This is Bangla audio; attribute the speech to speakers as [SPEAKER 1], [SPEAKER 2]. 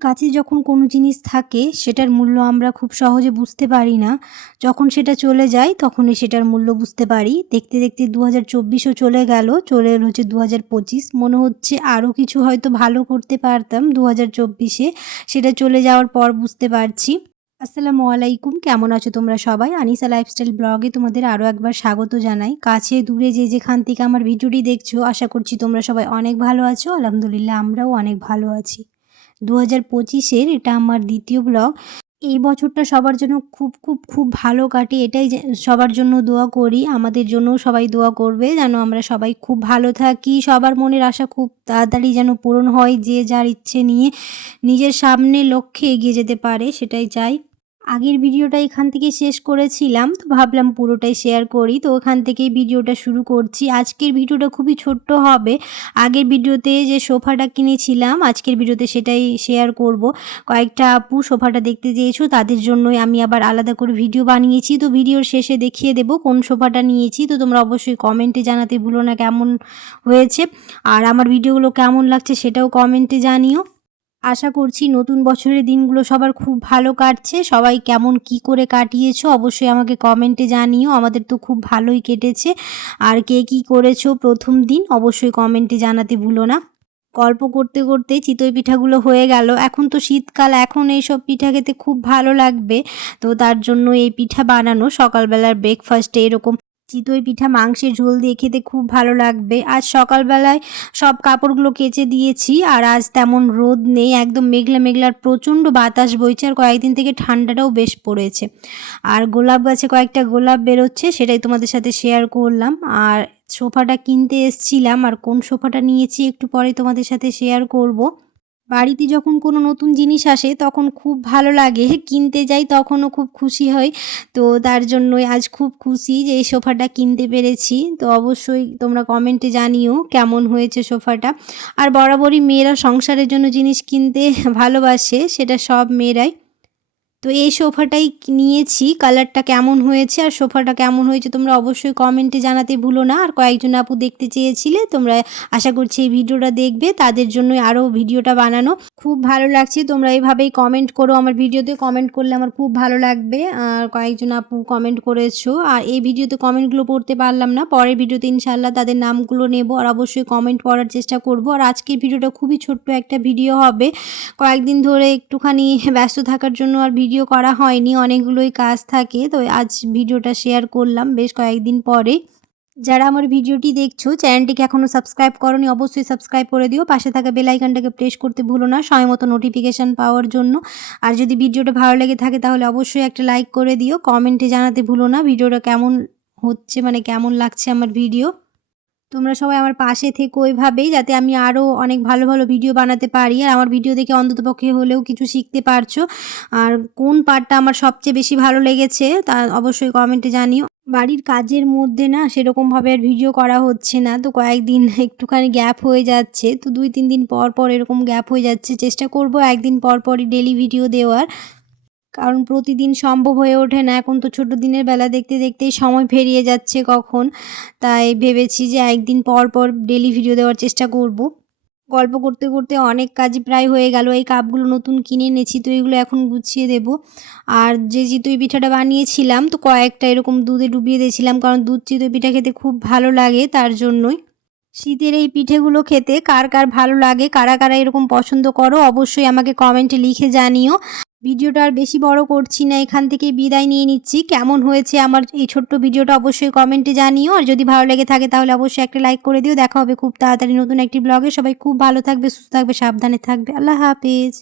[SPEAKER 1] কাছে যখন কোনো জিনিস থাকে, সেটার মূল্য আমরা খুব সহজে বুঝতে পারি না। যখন সেটা চলে যায়, তখনই সেটার মূল্য বুঝতে পারি। দেখতে দেখতে দু হাজার চব্বিশও চলে গেল, চলে এলো হচ্ছে দু হাজার পঁচিশ। মনে হচ্ছে আরও কিছু হয়তো ভালো করতে পারতাম দু হাজার চব্বিশে। সেটা চলে যাওয়ার পর বুঝতে পারছি। আসসালামু আলাইকুম, কেমন আছো তোমরা সবাই? আনিসা লাইফস্টাইল ব্লগে তোমাদের আরও একবার স্বাগত জানাই। কাছে দূরে যে যেখান থেকে আমার ভিডিওটি দেখছ, আশা করছি তোমরা সবাই অনেক ভালো আছো। আলহামদুলিল্লাহ, আমরাও অনেক ভালো আছি। দু হাজার পঁচিশের এটা আমার দ্বিতীয় ব্লগ। এই বছরটা সবার জন্য খুব খুব খুব ভালো কাটে। এটাই সবার জন্য দোয়া করি। আমাদের জন্য সবাই দোয়া করবে যেন আমরা সবাই খুব ভালো থাকি। সবার মনের আশা খুব তাড়াতাড়ি যেন পূরণ হয় যে যার ইচ্ছে নিয়ে নিজের সামনে লক্ষ্যে এগিয়ে যেতে পারে, সেটাই চাই। আগের ভিডিওটা এখান থেকে শেষ করেছিলাম, তো ভাবলাম পুরোটাই শেয়ার করি। তো ওখান থেকেই ভিডিওটা শুরু করছি। আজকের ভিডিওটা খুবই ছোট্ট হবে। আগের ভিডিওতে যে সোফাটা কিনেছিলাম, আজকের ভিডিওতে সেটাই শেয়ার করব। কয়েকটা আপু সোফাটা দেখতে চেয়েছো, তাদের জন্যই আমি আবার আলাদা করে ভিডিও বানিয়েছি। তো ভিডিওর শেষে দেখিয়ে দেবো কোন সোফাটা নিয়েছি। তো তোমরা অবশ্যই কমেন্টে জানাতে ভুলো না কেমন হয়েছে। আর আমার ভিডিওগুলো কেমন লাগছে সেটাও কমেন্টে জানিও। আশা করছি নতুন বছরের দিনগুলো সবার খুব ভালো কাটছে। সবাই কেমন কি করে কাটিয়েছো অবশ্যই আমাকে কমেন্টে জানিও। আমাদের তো খুব ভালোই কেটেছে। আর কে কি করেছ প্রথম দিন অবশ্যই কমেন্টে জানাতে ভুলো না। গল্প করতে করতে চিতই পিঠাগুলো হয়ে গেল। এখন তো শীতকাল, এখন এইসব পিঠা খেতে খুব ভালো লাগবে। তো তার জন্য এই পিঠা বানানো সকালবেলার ব্রেকফাস্টে এরকম চিতই পিঠা, মাংসের ঝোল দিয়ে খেতে খুব ভালো লাগবে। আজ সকালবেলায় সব কাপড়গুলো কেচে দিয়েছি আর আজ তেমন রোদ নেই, একদম মেঘলা মেঘলার প্রচণ্ড বাতাস বইছে আর কয়েকদিন থেকে ঠান্ডাটাও বেশ পড়েছে। আর গোলাপ গাছে কয়েকটা গোলাপ বেরোচ্ছে, সেটাই তোমাদের সাথে শেয়ার করলাম। আর সোফাটা কিনতে এসছিলাম, আর কোন সোফাটা নিয়েছি একটু পরে তোমাদের সাথে শেয়ার করব। বাড়িতে যখন কোনো নতুন জিনিস আসে, তখন খুব ভালো লাগে। কিনতে যাই, তখনও খুব খুশি হয় তো তার জন্যই আজ খুব খুশি যে এই সোফাটা কিনতে পেরেছি। তো অবশ্যই তোমরা কমেন্টে জানিও কেমন হয়েছে সোফাটা। আর বরাবরই মেয়েরা সংসারের জন্য জিনিস কিনতে ভালোবাসে, সেটা সব মেয়েরাই। তো এই সোফাটাই নিয়েছি। কালারটা কেমন হয়েছে আর সোফাটা কেমন হয়েছে তোমরা অবশ্যই কমেন্টে জানাতে ভুলো না। আর কয়েকজন আপু দেখতে চেয়েছিলে, তোমরা আশা করছি এই ভিডিওটা দেখবে। তাদের জন্যই আরও ভিডিওটা বানানো। খুব ভালো লাগছে, তোমরা এইভাবেই কমেন্ট করো। আমার ভিডিওতে কমেন্ট করলে আমার খুব ভালো লাগবে। আর কয়েকজন আপু কমেন্ট করেছ। আর এই ভিডিওতে কমেন্টগুলো পড়তে পারলাম না। পরের ভিডিওতে ইনশাল্লাহ তাদের নামগুলো নেব আর অবশ্যই কমেন্ট পড়ার চেষ্টা করব। আর আজকের ভিডিওটা খুবই ছোট্ট একটা ভিডিও হবে। কয়েকদিন ধরে একটুখানি ব্যস্ত থাকার জন্য আর ভিডিও করা হয়নি, অনেকগুলোই কাজ থাকে। তো আজ ভিডিওটা শেয়ার করলাম বেশ কয়েকদিন পরে। যারা আমার ভিডিওটি দেখছ, চ্যানেলটিকে এখনও সাবস্ক্রাইব করনি, অবশ্যই সাবস্ক্রাইব করে দিও। পাশে থাকা বেলাইকানটাকে প্রেস করতে ভুলো না, সময় মতো নোটিফিকেশান পাওয়ার জন্য। আর যদি ভিডিওটা ভালো লেগে থাকে, তাহলে অবশ্যই একটা লাইক করে দিও। কমেন্টে জানাতে ভুলো না, ভিডিওটা কেমন হচ্ছে মানে কেমন লাগছে আমার ভিডিও তোমরা সবাই আমার পাশে থেকো ওইভাবেই, যাতে আমি আরও অনেক ভালো ভালো ভিডিও বানাতে পারি। আর আমার ভিডিও দেখে অন্ততপক্ষে হলেও কিছু শিখতে পারছ। আর কোন পার্টটা আমার সবচেয়ে বেশি ভালো লেগেছে, তা অবশ্যই কমেন্টে জানিও। বাড়ির কাজের মধ্যে না, সেরকমভাবে আর ভিডিও করা হচ্ছে না। তো কয়েকদিন একটুখানি গ্যাপ হয়ে যাচ্ছে। তো দুই তিন দিন পর পর এরকম গ্যাপ হয়ে যাচ্ছে। চেষ্টা করব একদিন পর পরই ডেলি ভিডিও দেওয়ার। কারণ প্রতিদিন সম্ভব হয়ে ওঠে না। এখন তো ছোটো দিনের বেলা দেখতে দেখতেই সময় পেরিয়ে যাচ্ছে কখন। তাই ভেবেছি যে একদিন পর পর ডেলি ভিডিও দেওয়ার চেষ্টা করব। গল্প করতে করতে অনেক কাজই প্রায় হয়ে গেল। এই কাপগুলো নতুন কিনে এনেছি তো এগুলো এখন গুছিয়ে দেব। আর যে চিতই পিঠাটা বানিয়েছিলাম তো কয়েকটা এরকম দুধে ডুবিয়ে দিয়েছিলাম কারণ দুধ চিতই পিঠা খেতে খুব ভালো লাগে তার জন্যই। শীতের এই পিঠেগুলো খেতে কার কার ভালো লাগে, কারা কারা এরকম পছন্দ করো, অবশ্যই আমাকে কমেন্টে লিখে জানিও। ভিডিওটা আর বেশি বড় করছি না, এখান থেকে বিদায় নিয়ে নিচ্ছি। কেমন হয়েছে আমার এই ছোট্ট ভিডিওটা অবশ্যই কমেন্টে জানিও। আর যদি ভালো লেগে থাকে তাহলে অবশ্যই একটা লাইক করে দিও। দেখা হবে খুব তাড়াতাড়ি নতুন একটি ব্লগে সবাই খুব ভালো থাকবে, সুস্থ থাকবে, সাবধানে থাকবে। আল্লাহ হাফেজ।